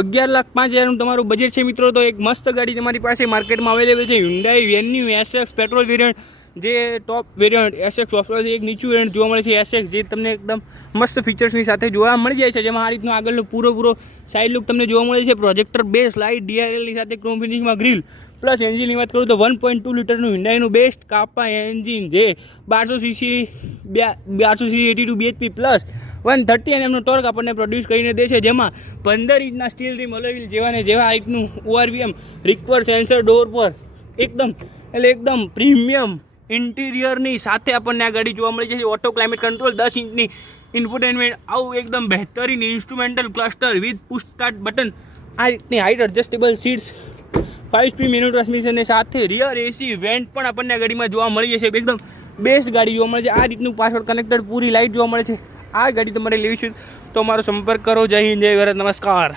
11,05,000 તમારું બજેટ છે મિત્રો, તો એક મસ્ત ગાડી તમારી પાસે માર્કેટમાં અવેલેબલ છે. Hyundai Venue SX petrol variant, જે ટોપ વેરિયન્ટ SX ઓફરોડ એક નીચું વેરિયન્ટ જોવા મળે છે SX, જે તમને એકદમ મસ્ત ફીચર્સની સાથે જોવા મળી જાય છે. જેમાં આ રીતનો આગળનો પૂરો સાઇડ લુક તમને જોવા મળે છે. પ્રોજેક્ટર બેઝ લાઇટ DRLની સાથે ક્રોમ ફિનિશમાં ગ્રીલ, પ્લસ એન્જિનની વાત કરું તો 1.2 લીટરનું Hyundaiનું બેસ્ટ કાપા એન્જિન, જે 1200cc 82 bhp પ્લસ 130 Nm નો ટોર્ક આપણને પ્રોડ્યુસ કરીને દે છે. જેમાં 15 ઇંચના સ્ટીલ રીમ અલોય વ્હીલ જેવા ને જેવા હાઇટનું ORVM રિક્વર સેન્સર ડોર પર એકદમ પ્રીમિયમ ઇન્ટિરિયરની સાથે આપણને આ ગાડી જોવા મળી છે. ઓટો ક્લાઇમેટ કંટ્રોલ, 10 ઇંચની ઇન્ફોટેનમેન્ટ, આવું એકદમ બહેતરીન instrumental cluster with push start button, આ રીતની height adjustable seats, 5-speed manual ટ્રાન્સમિશનની સાથે રિયર એસી વેન્ટ પણ આપણને આ ગાડીમાં જોવા મળી જશે. એકદમ બેસ્ટ ગાડી જોવા મળે છે. આ રીતનું પાછળ કનેક્ટેડ પૂરી લાઇટ જોવા મળે છે. આ ગાડી તમારે લેવી છે તો અમારો સંપર્ક કરો. જય હિન્દ, જય ભારત, નમસ્કાર.